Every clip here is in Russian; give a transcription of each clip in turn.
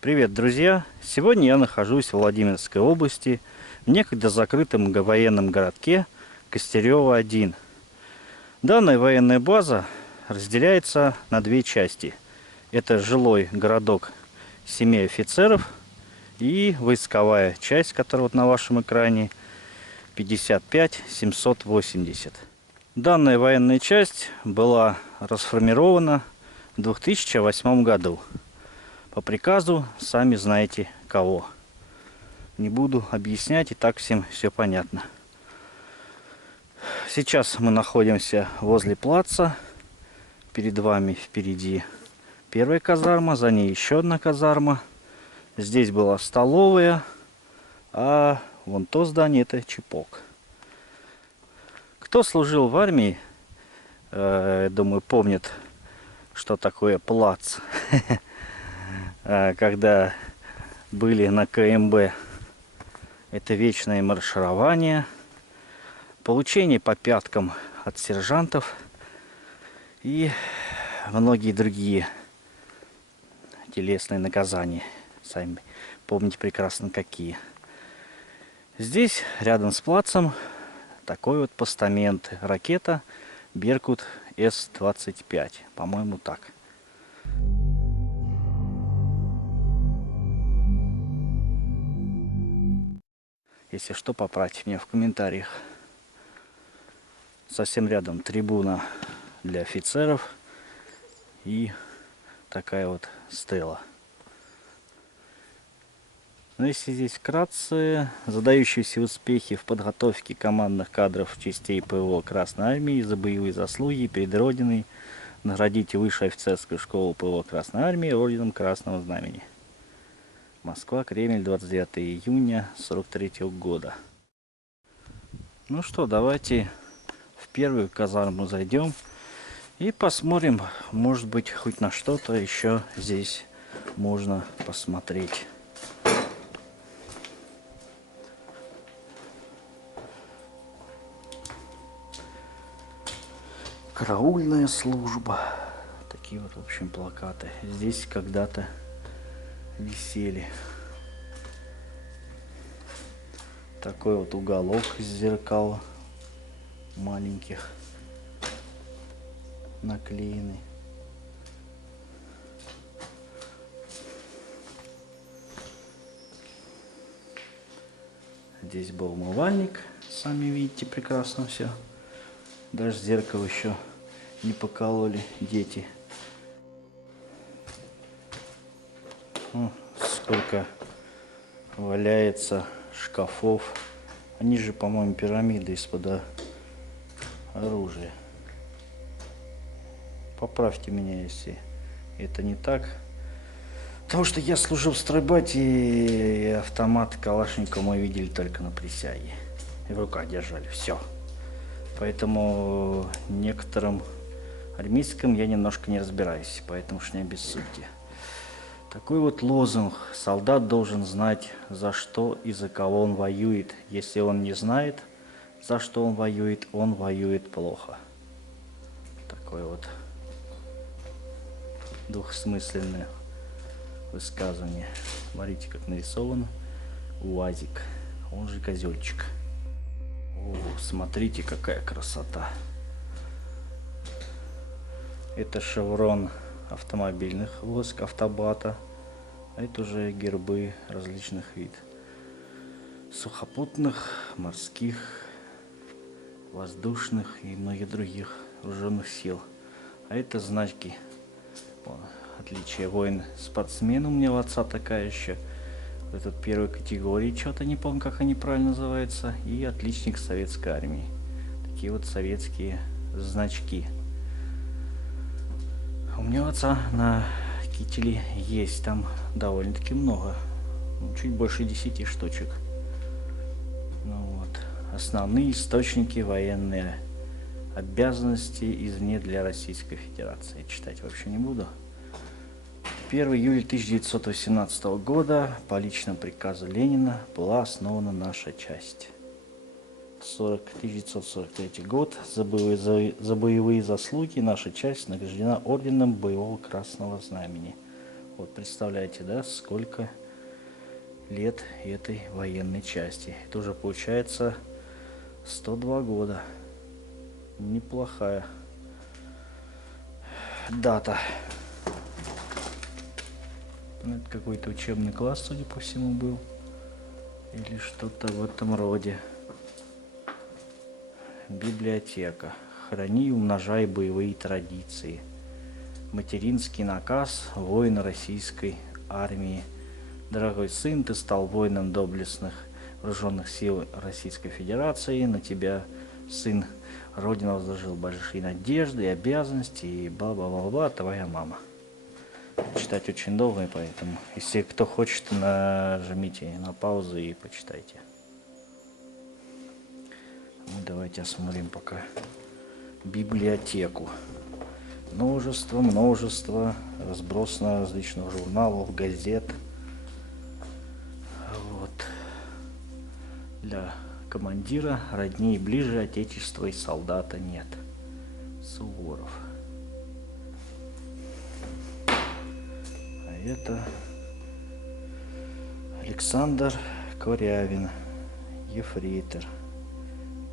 Привет, друзья! Сегодня я нахожусь в Владимирской области, в некогда закрытом военном городке Костерево-1. Данная военная база разделяется на две части. Это жилой городок 7 офицеров и войсковая часть, которая вот на вашем экране 55-780. Данная военная часть была расформирована в 2008 году. По приказу, сами знаете кого. Не буду объяснять, и так всем все понятно. Сейчас мы находимся возле плаца. Перед вами впереди первая казарма, за ней еще одна казарма. Здесь была столовая, а вон то здание это чепок. Кто служил в армии, думаю, помнит, что такое плац. Когда были на КМБ, это вечное марширование, получение по пяткам от сержантов и многие другие телесные наказания. Сами помните прекрасно какие. Здесь, рядом с плацем, такой вот постамент. Ракета Беркут С-25. По-моему, так. Если что, поправьте меня в комментариях. Совсем рядом трибуна для офицеров и такая вот стела. Но если здесь вкратце, задающиеся успехи в подготовке командных кадров частей ПВО Красной Армии за боевые заслуги перед Родиной наградите Высшую офицерскую школу ПВО Красной Армии орденом Красного Знамени. Москва, Кремль, 29 июня 43 года. Ну что, давайте в первую казарму зайдем и посмотрим, может быть, хоть на что-то еще здесь можно посмотреть. Караульная служба. Такие вот, в общем, плакаты. Здесь когда-то висели. Такой вот уголок из зеркал маленьких наклеенный. Здесь был умывальник, сами видите прекрасно все. Даже зеркало еще не покололи дети. Сколько валяется шкафов. Они же, по-моему, пирамиды из-под оружия. Поправьте меня, если это не так. Потому что я служил в стройбате, и автомат Калашникова мы видели только на присяге. И в руках держали. Все. Поэтому некоторым армейским я немножко не разбираюсь. Поэтому уж не обессудьте. Такой вот лозунг. Солдат должен знать, за что и за кого он воюет. Если он не знает, за что он воюет плохо. Такое вот двухсмысленное высказывание. Смотрите, как нарисовано. УАЗик, он же козельчик. О, смотрите, какая красота. Это шеврон автомобильных войск автобата. А это уже гербы различных видов. Сухопутных, морских, воздушных и многих других вооруженных сил. А это значки. Отличие воин-спортсмен у меня у отца такая еще. Этот первой категории, что-то не помню, как они правильно называются. И отличник советской армии. Такие вот советские значки. У меня у отца на кителе есть там довольно-таки много. Чуть больше 10 штучек. Ну вот. Основные источники военные обязанности извне для Российской Федерации. Читать вообще не буду. 1 июля 1918 года по личному приказу Ленина была основана наша часть. 1943 год. За боевые заслуги наша часть награждена орденом Боевого Красного Знамени. Вот представляете, да, сколько лет этой военной части. Это уже получается 102 года. Неплохая дата. Это какой-то учебный класс, судя по всему, был. Или что-то в этом роде. Библиотека. Храни и умножай боевые традиции. Материнский наказ воина российской армии. Дорогой сын, ты стал воином доблестных вооруженных сил Российской Федерации. На тебя, сын, Родина возложила большие надежды и обязанности, и бла-бла-бла-бла, твоя мама. Читать очень долго, и поэтому, если кто хочет, нажмите на паузу и почитайте. Давайте осмотрим пока библиотеку. Множество разбросано различных журналов, газет. Вот. Для командира родней ближе отечества и солдата нет. Суворов. А это Александр Корявин, ефрейтор.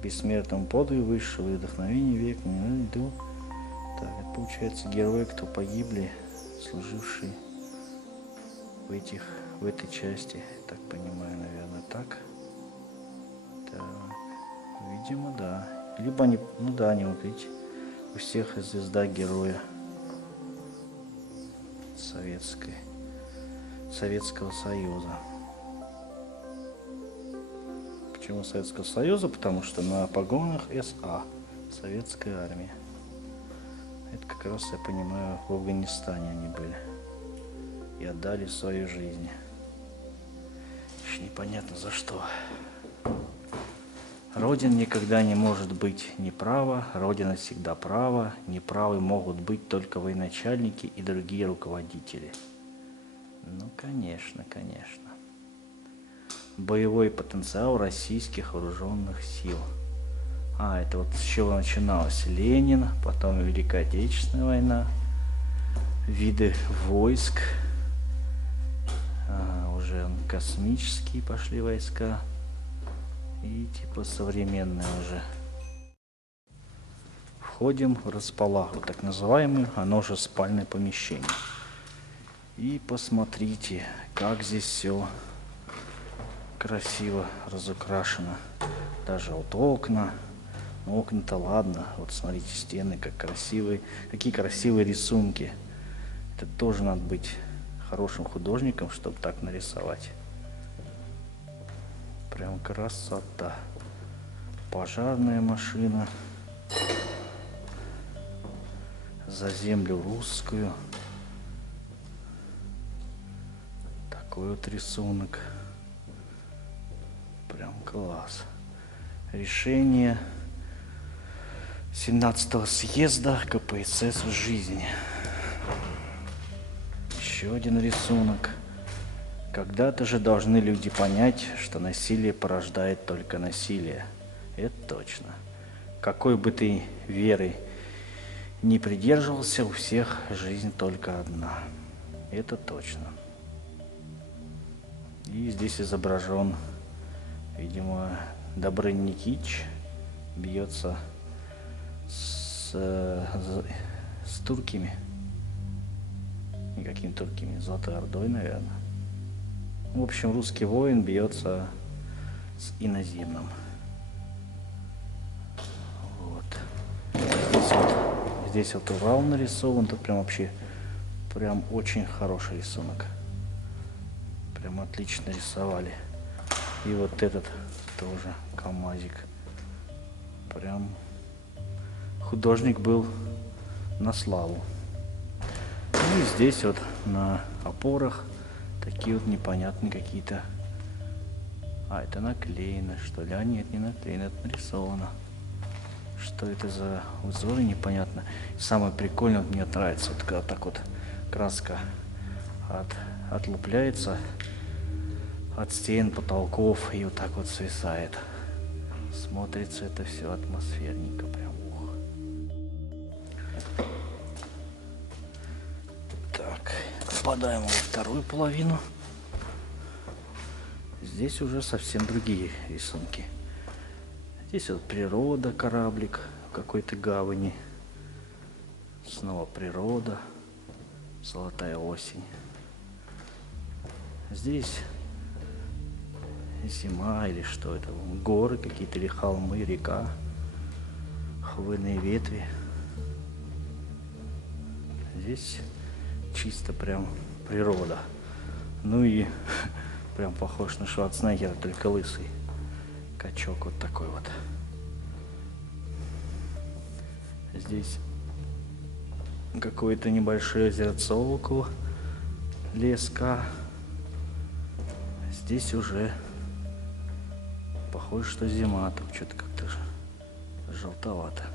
Бессмертному подвигу высшего и вдохновения век не найду. Так, это получается герои, кто погибли, служившие в этой части. Так понимаю, наверное, так. Так, видимо, да. Либо они, ну да, они, вот видите, у всех звезда героя Советского Союза. Почему Советского Союза? Потому что на погонах СА, Советская армия. Это как раз, я понимаю, в Афганистане они были. И отдали свою жизнь. Еще непонятно за что. Родина никогда не может быть неправа, Родина всегда права, неправы могут быть только военачальники и другие руководители. Ну, конечно. Боевой потенциал российских вооруженных сил. Это вот с чего начиналось? Ленин, потом Великая Отечественная война, виды войск, уже космические пошли войска и типа современные уже. Входим в располагу, так называемую, оно же спальное помещение. И посмотрите, как здесь все красиво разукрашено. Даже вот окна. Ну, окна-то ладно. Вот смотрите, стены как красивые. Какие красивые рисунки. Это тоже надо быть хорошим художником, чтобы так нарисовать. Прям красота. Пожарная машина. За землю русскую. Такой вот рисунок. Прям класс. Решение 17-го съезда КПСС в жизни. Еще один рисунок. Когда-то же должны люди понять, что насилие порождает только насилие. Это точно. Какой бы ты веры ни придерживался, у всех жизнь только одна. Это точно. И здесь изображен, видимо, Добрын Никитич бьется с турками. Никакими турками, Золотой Ордой, наверное. В общем, русский воин бьется с иноземным. Вот. Здесь вот Урал нарисован. Тут прям вообще прям очень хороший рисунок. Прям отлично рисовали. И вот этот тоже КамАЗик. Прям художник был на славу. Ну и здесь вот на опорах такие вот непонятные какие-то. Это наклеено, что ли? Нет, не наклеено, это нарисовано. Что это за узоры, непонятно. Самое прикольное, вот мне нравится, вот когда так вот краска отлупляется от стен, потолков и вот так вот свисает. Смотрится это все атмосферненько, прям ух. Так, Попадаем во вторую половину. Здесь уже совсем другие рисунки. Здесь вот природа, кораблик в какой-то гавани. Снова природа, золотая осень. Здесь зима или что это? Горы какие-то или холмы, река, хвойные ветви. Здесь чисто прям природа. Ну и прям похож на Шварценеггера, только лысый. Качок вот такой вот. Здесь какое-то небольшое озерцо около леска. Здесь уже похоже, что зима, там что-то как-то желтовато.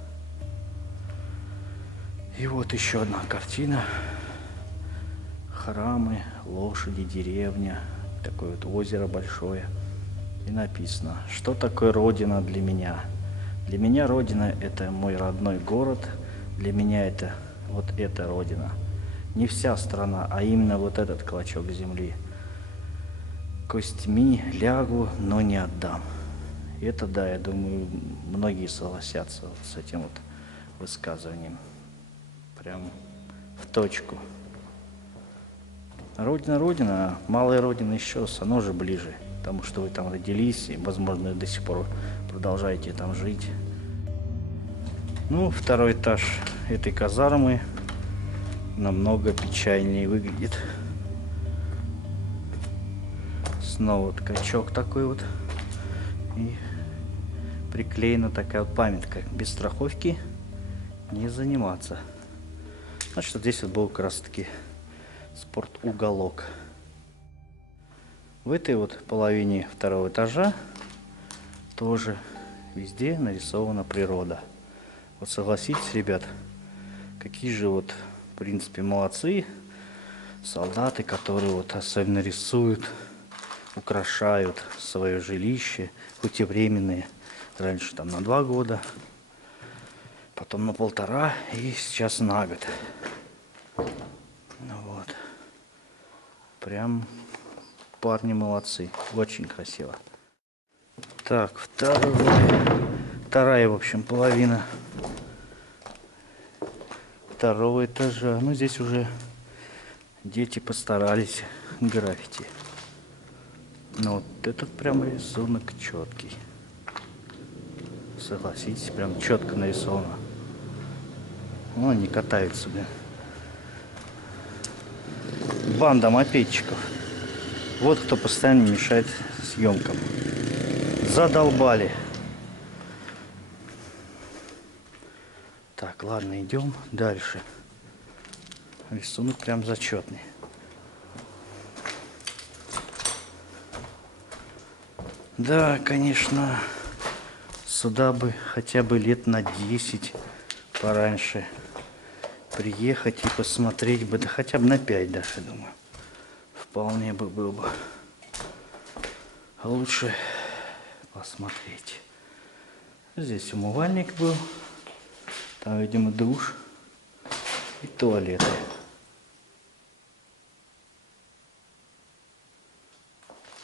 И вот еще одна картина. Храмы, лошади, деревня, такое вот озеро большое. И написано, что такое Родина для меня. Для меня Родина – это мой родной город. Для меня это вот эта Родина. Не вся страна, а именно вот этот клочок земли. Костьми лягу, но не отдам. И это, да, я думаю, многие согласятся вот с этим вот высказыванием. Прям в точку. Родина, Родина, а малая Родина еще, оно же ближе. Потому что вы там родились и, возможно, до сих пор продолжаете там жить. Ну, второй этаж этой казармы намного печальнее выглядит. Снова вот качок такой вот. И приклеена такая вот памятка. Без страховки не заниматься. Значит, здесь вот был как раз таки спортуголок. В этой вот половине второго этажа тоже везде нарисована природа. Вот согласитесь, ребят, какие же вот, в принципе, молодцы солдаты, которые вот особенно рисуют, украшают свое жилище, хоть и временные. Раньше там на 2 года, потом на 1,5 и сейчас на год. Вот. Прям парни молодцы, очень красиво. Так, вторая, в общем, половина второго этажа. Ну, здесь уже дети постарались, граффити. Но вот этот прям рисунок четкий. Согласитесь, прям четко нарисовано. Ну, они катаются, блин. Банда мопедчиков. Вот кто постоянно мешает съемкам. Задолбали. Так, ладно, идем дальше. Рисунок прям зачетный. Да, конечно, сюда бы хотя бы лет на 10 пораньше приехать и посмотреть бы, да хотя бы на 5 даже, я думаю. Вполне бы было бы лучше посмотреть. Здесь умывальник был, там, видимо, душ и туалеты.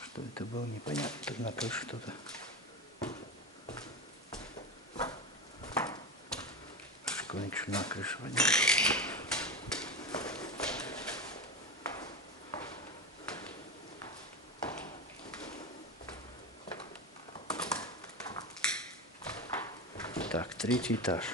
Что это было, непонятно. Тут на крыше что-то. Школьник что на крыше водил. Так, 3-й этаж.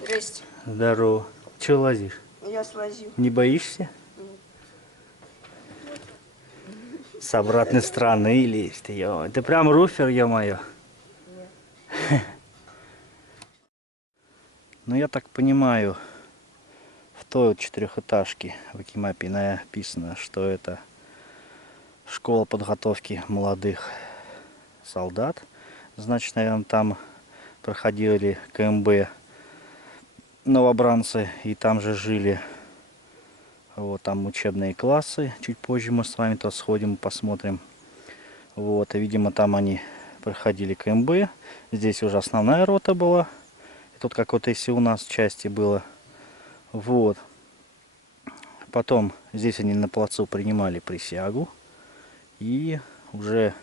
Здрасте. Здорово. Че лазишь? Я слазил. Не боишься? С обратной стороны лезть. Ты прям руфер, ё-моё. Ну, я так понимаю, в той вот 4-этажке в Акимапе написано, что это школа подготовки молодых солдат. Значит, наверное, там проходили КМБ новобранцы, и там же жили. Вот там учебные классы. Чуть позже мы с вами то сходим, посмотрим. Вот, и, видимо, там они проходили КМБ. Здесь уже основная рота была. И тут как вот если у нас в части было. Вот. Потом здесь они на плацу принимали присягу. И уже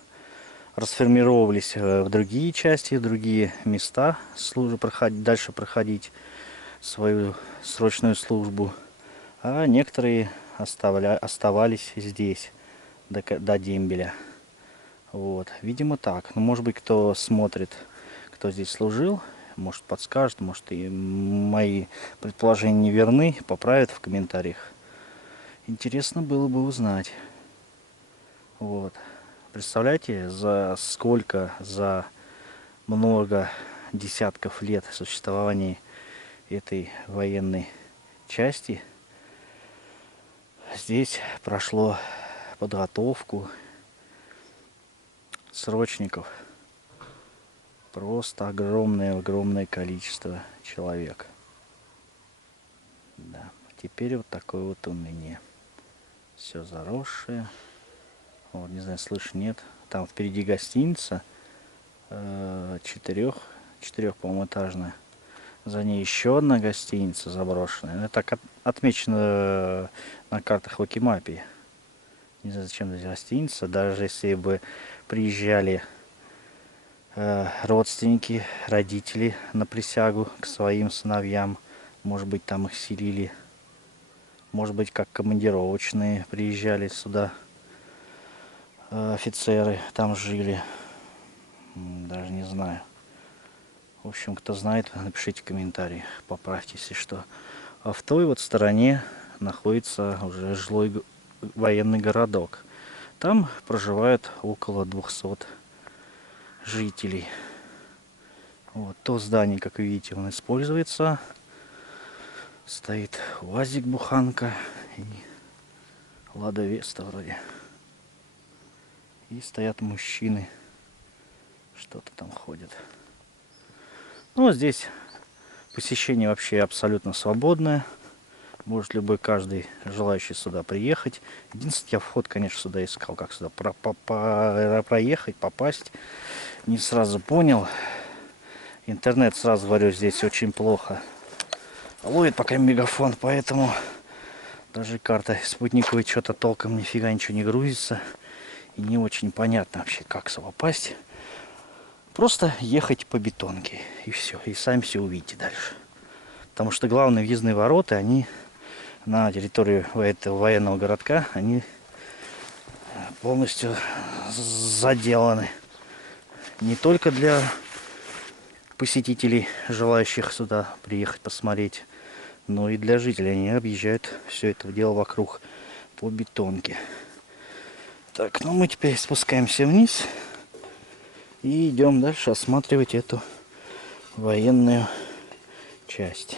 расформировались в другие части, в другие места. Дальше проходить свою срочную службу. А некоторые оставались здесь до дембеля. Вот, видимо так. Ну, может быть, кто смотрит, кто здесь служил, может подскажет, может и мои предположения не верны, поправят в комментариях. Интересно было бы узнать. Вот. Представляете, за много десятков лет существования этой военной части здесь прошло подготовку срочников. Просто огромное количество человек. Да. Теперь вот такое вот у меня. Все заросшее. Вот, не знаю, слышь, нет. Там впереди гостиница. Четырех, по-моему, этажная. За ней еще одна гостиница заброшенная. Это так отмечено на картах Локимапии. Не знаю, зачем здесь гостиница. Даже если бы приезжали родственники, родители на присягу к своим сыновьям, может быть, там их селили. Может быть, как командировочные приезжали сюда офицеры, там жили. Даже не знаю. В общем, кто знает, напишите в комментариях, поправьте, если что. А в той вот стороне находится уже жилой военный городок. Там проживает около 200 жителей. Вот то здание, как вы видите, он используется. Стоит УАЗик-буханка и Лада Веста вроде. И стоят мужчины. Что-то там ходят. Ну, здесь посещение вообще абсолютно свободное. Может любой, каждый желающий сюда приехать. Единственное, я вход, конечно, сюда искал. Как сюда проехать, попасть. Не сразу понял. Интернет, сразу говорю, здесь очень плохо ловит пока мегафон, поэтому даже карта спутниковая что-то толком нифига ничего не грузится. И не очень понятно вообще, как сюда попасть. Просто ехать по бетонке. И все. И сами все увидите дальше. Потому что главные въездные ворота, они на территории этого военного городка, они полностью заделаны. Не только для посетителей, желающих сюда приехать посмотреть, но и для жителей. Они объезжают все это дело вокруг по бетонке. Так, ну мы теперь спускаемся вниз и идем дальше осматривать эту военную часть.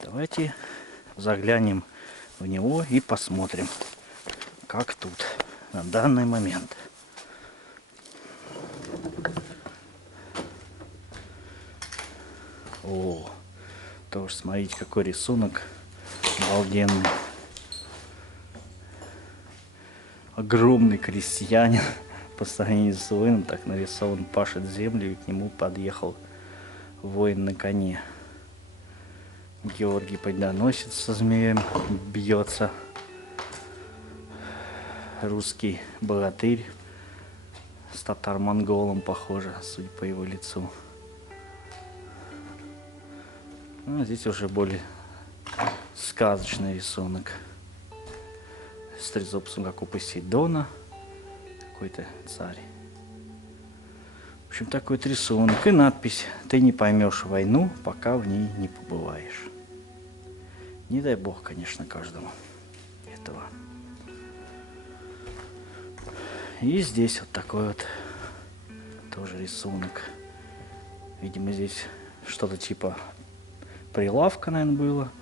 Давайте заглянем в него и посмотрим, как тут на данный момент. О, тоже смотрите, какой рисунок обалденный. Огромный крестьянин по сравнению с воином, так нарисован, пашет землю, и к нему подъехал воин на коне. Георгий Победоносец со змеем бьется. Русский богатырь с татар-монголом, похоже, судя по его лицу. Ну, здесь уже более сказочный рисунок. С трезубцем, как у Посейдона. Какой-то царь. В общем, такой вот рисунок. И надпись: «Ты не поймешь войну, пока в ней не побываешь». Не дай бог, конечно, каждому этого. И здесь вот такой вот тоже рисунок. Видимо, здесь что-то типа прилавка, наверное, было.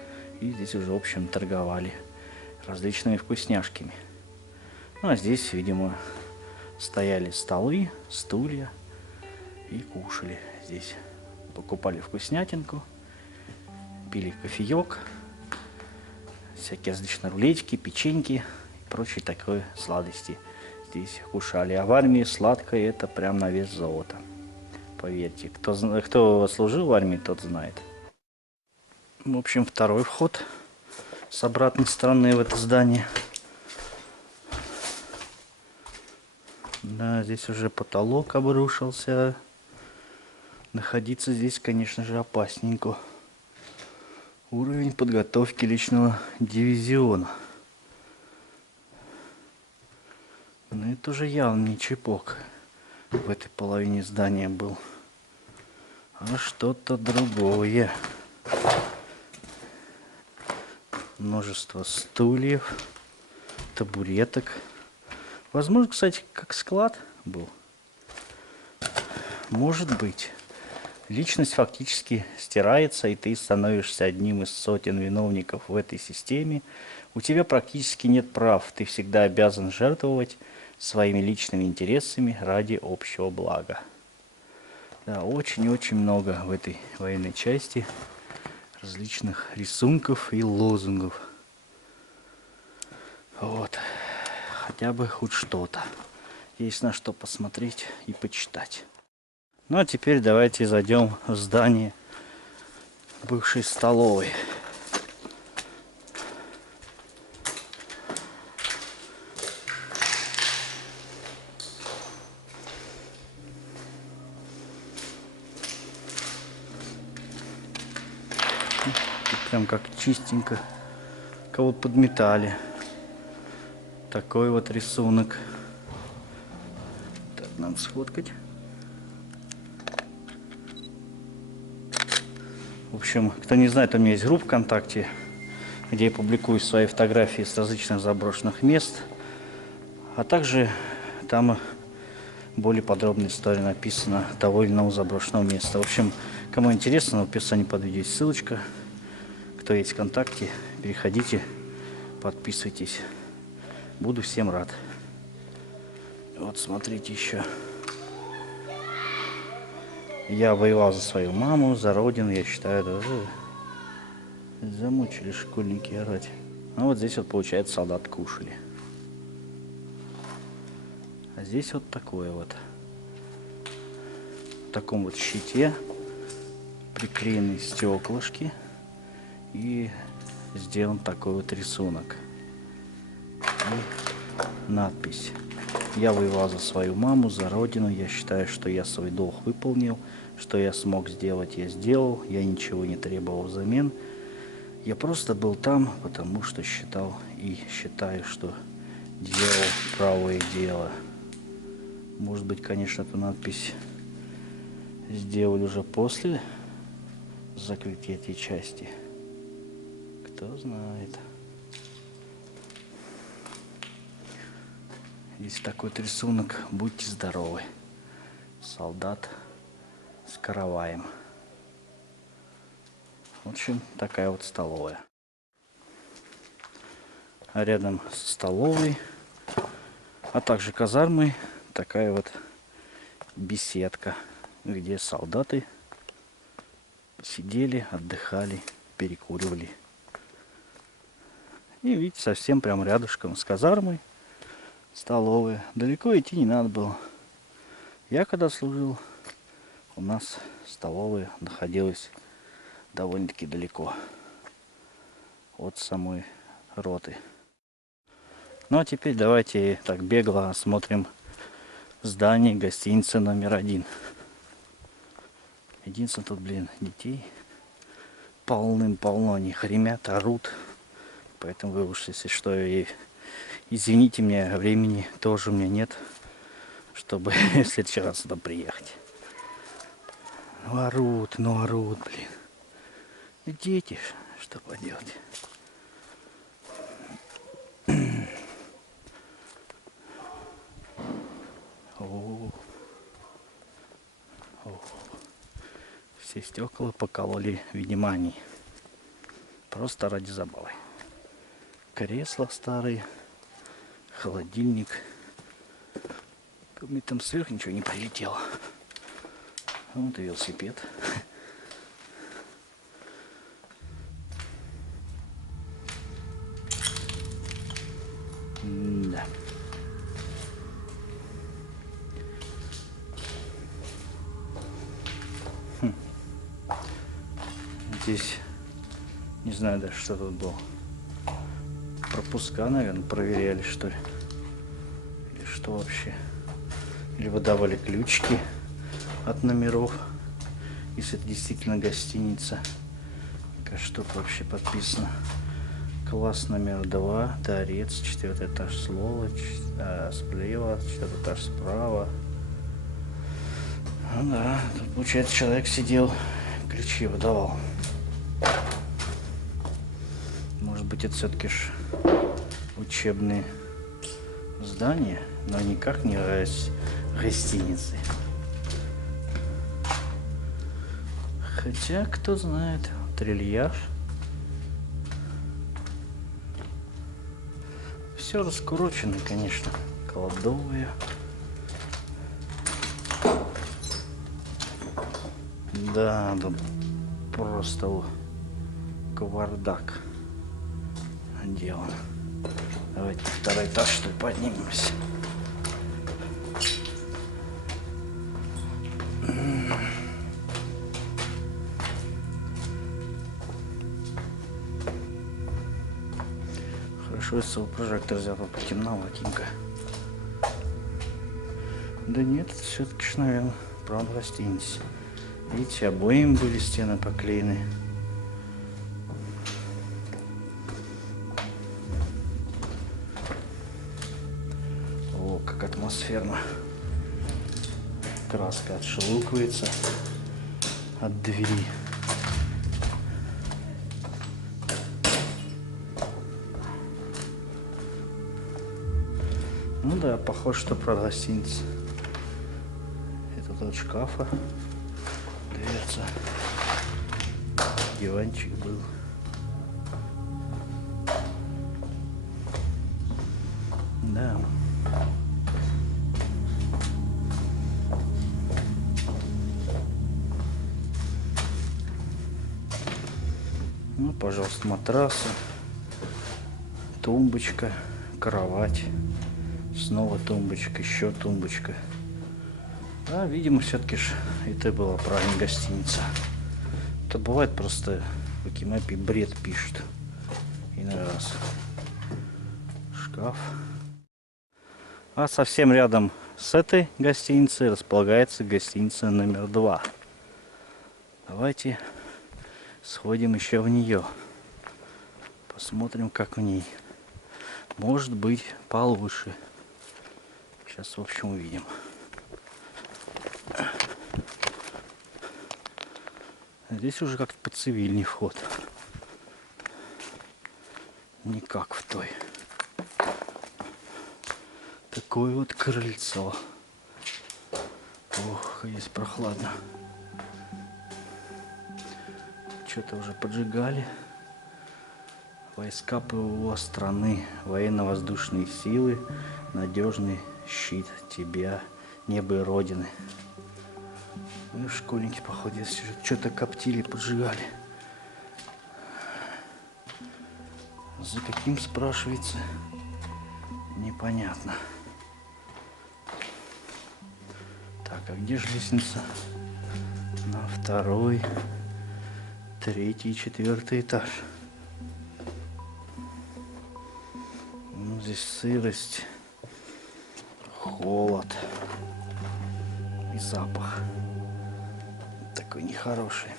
И здесь уже, в общем, торговали различными вкусняшками. Ну, а здесь, видимо, стояли столы, стулья и кушали здесь. Покупали вкуснятинку. Пили кофеек, всякие различные рулетики, печеньки и прочие такой сладости здесь кушали. А в армии сладкое это прям на вес золота. Поверьте, кто служил в армии, тот знает. В общем, второй вход с обратной стороны в это здание. Да, здесь уже потолок обрушился. Находиться здесь, конечно же, опасненько. Уровень подготовки личного дивизиона. Но это уже явно не чепок в этой половине здания был, а что-то другое. Множество стульев, табуреток. Возможно, кстати, как склад был. Может быть. Личность фактически стирается, и ты становишься одним из сотен виновников в этой системе. У тебя практически нет прав. Ты всегда обязан жертвовать своими личными интересами ради общего блага. Да, очень-очень много в этой военной части различных рисунков и лозунгов. Вот. Хотя бы хоть что-то. Есть на что посмотреть и почитать. Ну а теперь давайте зайдем в здание бывшей столовой. Тут прям как чистенько. Кого подметали. Такой вот рисунок. Так, надо сфоткать. В общем, кто не знает, у меня есть группа ВКонтакте, где я публикую свои фотографии с различных заброшенных мест. А также там более подробная история написана того или иного заброшенного места. В общем, кому интересно, в описании под видео есть ссылочка. Кто есть в ВКонтакте, переходите, подписывайтесь. Буду всем рад. Вот смотрите еще. Я воевал за свою маму, за родину, я считаю, даже замучили школьники орать. А вот здесь вот, получается, солдат кушали. А здесь вот такое вот. В таком вот щите приклеены стеклышки и сделан такой вот рисунок. И надпись. Я воевал за свою маму, за родину. Я считаю, что я свой долг выполнил. Что я смог сделать, я сделал. Я ничего не требовал взамен. Я просто был там, потому что считал и считаю, что делал правое дело. Может быть, конечно, эту надпись сделали уже после закрытия этой части. Кто знает. Есть такой вот рисунок. Будьте здоровы. Солдат с караваем. В общем, такая вот столовая. А рядом со столовой, а также казармой, такая вот беседка, где солдаты сидели, отдыхали, перекуривали. И видите, совсем прям рядышком с казармой столовая. Далеко идти не надо было. Я когда служил, у нас столовая находилась довольно-таки далеко от самой роты. Ну а теперь давайте так бегло осмотрим здание гостиницы номер 1. Единственное, тут, блин, детей полным-полно, они хремят, орут. Поэтому вы уж, если что, и извините меня, времени тоже у меня нет, чтобы в следующий раз сюда приехать. Ну орут, блин. Дети, что поделать. О, все стекла покололи внимание. Просто ради забавы. Кресла старые, холодильник. Мне там сверху ничего не прилетело. Вот и велосипед. здесь, не знаю даже, что тут было. Пропуска, наверное, проверяли, что ли. Или что вообще. Или выдавали ключики от номеров, если это действительно гостиница. Что тут вообще подписано? Класс номер 2, торец, 4 этаж слева, слева, 4 этаж справа. Ну да, тут, получается, человек сидел, ключи выдавал. Может быть, это все-таки ж учебные здания, но никак не гостиницы. Хотя, кто знает, трильяж. Все раскурочено, конечно, кладовые. Да, тут просто кавардак делан. Давайте второй этаж, что ли, поднимемся. Хорошо, если прожектор взял, потемноватенько. Да нет, все-таки, наверное, правда гостиница. Видите, обоим были стены поклеены. О, как атмосферно. Краска отшелукивается от двери. Ну да, похоже, что про гостиница. Это от шкафа. Дверца. Диванчик был. Да. Ну, пожалуйста, матрасы, тумбочка, кровать, снова тумбочка, еще тумбочка. А, видимо, все-таки ж это была правильная гостиница. Это бывает просто в Викимапе бред пишут. Иной раз. Шкаф. А совсем рядом с этой гостиницей располагается гостиница номер 2. Давайте сходим еще в нее. Посмотрим, как в ней. Может быть, получше. Сейчас, в общем, увидим. Здесь уже как-то поцивильней вход. Не как в той. Такое вот крыльцо. Ох, здесь прохладно. Что-то уже поджигали. Войска ПВО страны, военно-воздушные силы, надежный щит тебя, небо и родины. Ну, школьники, походу, что-то коптили, поджигали. За каким, спрашивается, непонятно. Так, а где же лестница? На 2-й, 3-й, 4-й этаж. Ну, здесь сырость, холод и запах такой нехороший.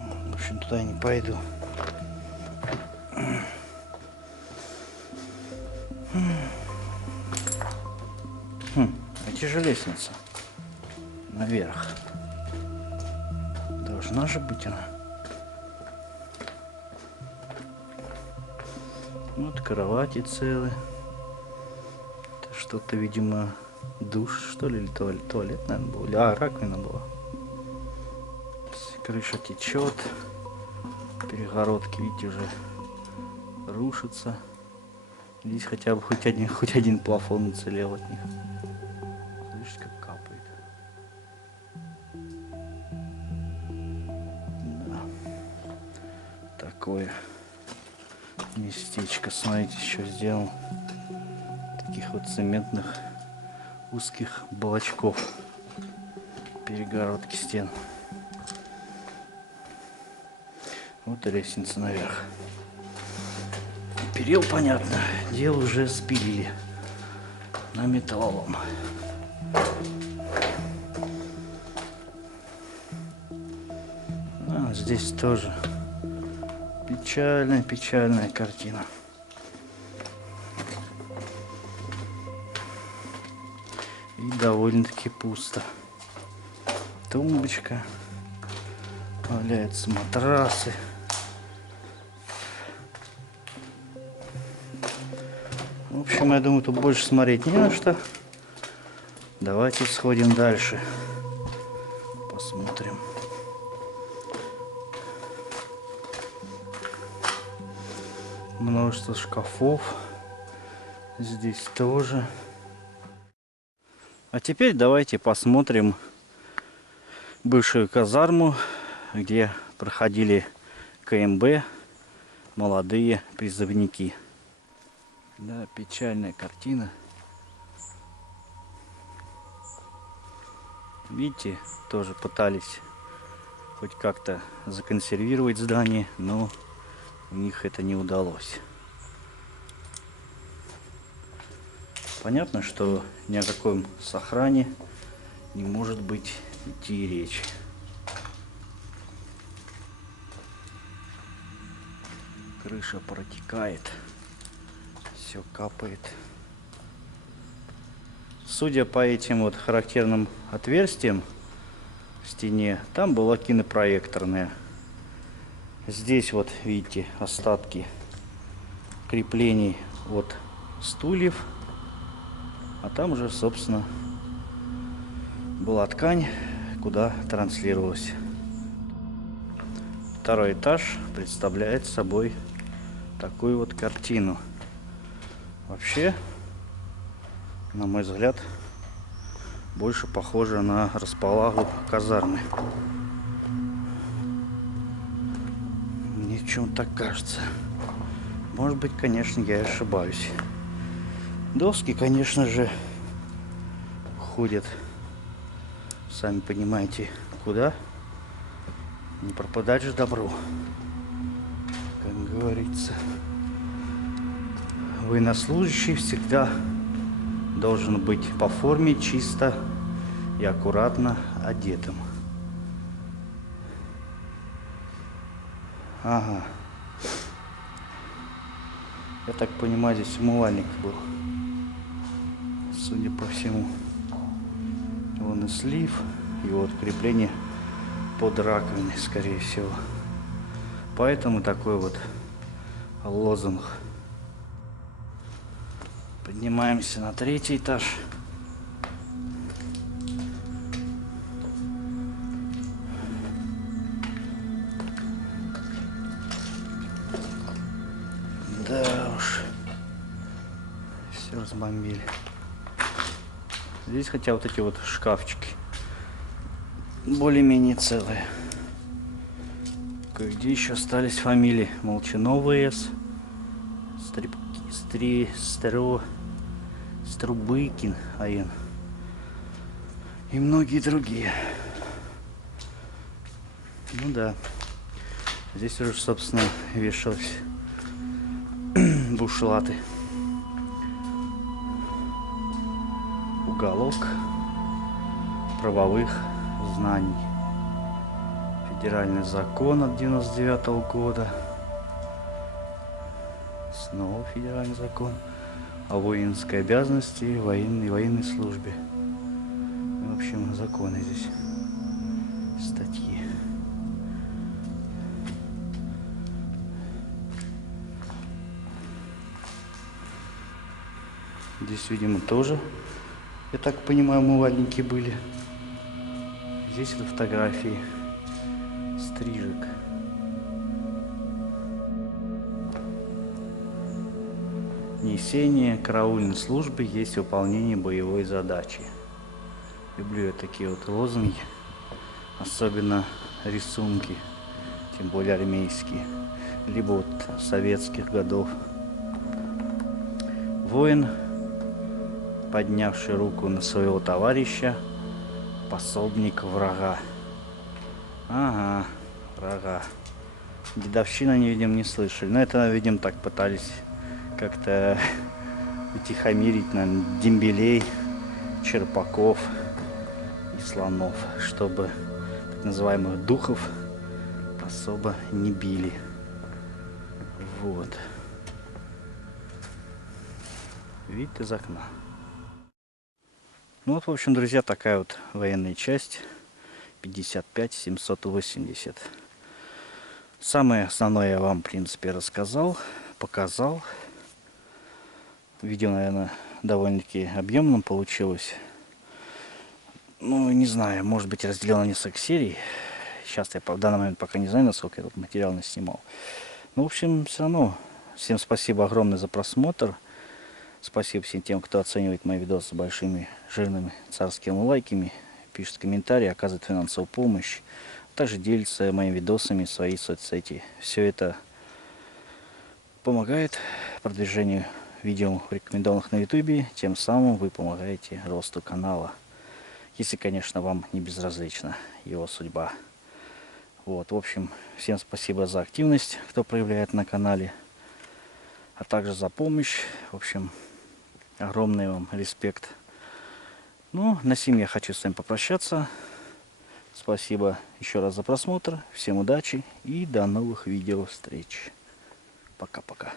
В общем, туда я не пойду. Это же лестница наверх. Должна же быть она. Вот кровати целые. Это что-то, видимо, душ, что ли, или туалет, наверное, был. А, раковина была. Крыша течет. Перегородки, видите, уже рушатся. Здесь хотя бы хоть один плафон уцелел от них. Слышите, как капает. Да. Такое местечко, смотрите, еще сделал. Таких вот цементных узких балочков перегородки стен. Вот и лестница наверх. Перил, понятно, дело уже спилили на металлолом. А здесь тоже печальная картина. И довольно-таки пусто. Тумбочка, валяются матрасы. В общем, я думаю, тут больше смотреть не на что. Давайте сходим дальше. Посмотрим. Множество шкафов. Здесь тоже. А теперь давайте посмотрим бывшую казарму, где проходили КМБ молодые призывники. Да, печальная картина. Видите, тоже пытались хоть как-то законсервировать здание, но у них это не удалось. Понятно, что ни о каком сохране не может быть идти речи. Крыша протекает. Все капает. Судя по этим вот характерным отверстиям в стене, там была кинопроекторная. Здесь вот видите остатки креплений от стульев, а там уже, собственно, была ткань, куда транслировалась. Второй этаж представляет собой такую вот картину. Вообще, на мой взгляд, больше похоже на располагу казармы. Мне в чем так кажется. Может быть, конечно, я и ошибаюсь. Доски, конечно же, ходят, сами понимаете, куда. Не пропадать же добру, как говорится. Военнослужащий всегда должен быть по форме чисто и аккуратно одетым. Ага. Я так понимаю, здесь умывальник был. Судя по всему. Вон и слив, и вот крепление под раковиной, скорее всего. Поэтому такой вот лозунг. Поднимаемся на 3-й этаж. Да уж, все разбомбили. Здесь хотя вот эти вот шкафчики более-менее целые. Кое-где еще остались фамилии. Молчанов В.С., Струбыкин А.Н. и многие другие. Ну да. Здесь уже, собственно, вешались бушлаты. Уголок правовых знаний. Федеральный закон от 99-го года. Снова федеральный закон о воинской обязанности и военной службе. В общем, законы здесь, статьи. Здесь, видимо, тоже, я так понимаю, умывальники были. Здесь это фотографии стрижек. Несение караульной службы есть выполнение боевой задачи. Люблю я такие вот лозунги, особенно рисунки, тем более армейские, либо вот советских годов. Воин, поднявший руку на своего товарища, Пособник врага. Ага, врага. Дедовщина, не видим, не слышали. Но это, видим, так пытались как-то утихомирить, наверное, дембелей, черпаков и слонов, чтобы так называемых духов особо не били. Вот. Вид из окна. Ну вот, в общем, друзья, такая вот военная часть 55-780. Самое основное я вам, в принципе, рассказал, показал. Видео, наверное, довольно-таки объемным получилось. Ну, не знаю, может быть, разделил на несколько серий. Сейчас я в данный момент пока не знаю, насколько я этот материал наснимал. Ну, в общем, все равно, всем спасибо огромное за просмотр. Спасибо всем тем, кто оценивает мои видосы большими, жирными, царскими лайками, пишет комментарии, оказывает финансовую помощь. Также делится моими видосами в свои соцсети. Все это помогает продвижению видео, рекомендованных на YouTube. Тем самым вы помогаете росту канала. Если, конечно, вам не безразлична его судьба. Вот, в общем, всем спасибо за активность, кто проявляет на канале, а также за помощь. В общем, огромный вам респект. Ну, на сим я хочу с вами попрощаться. Спасибо еще раз за просмотр. Всем удачи и до новых видео встреч. Пока-пока.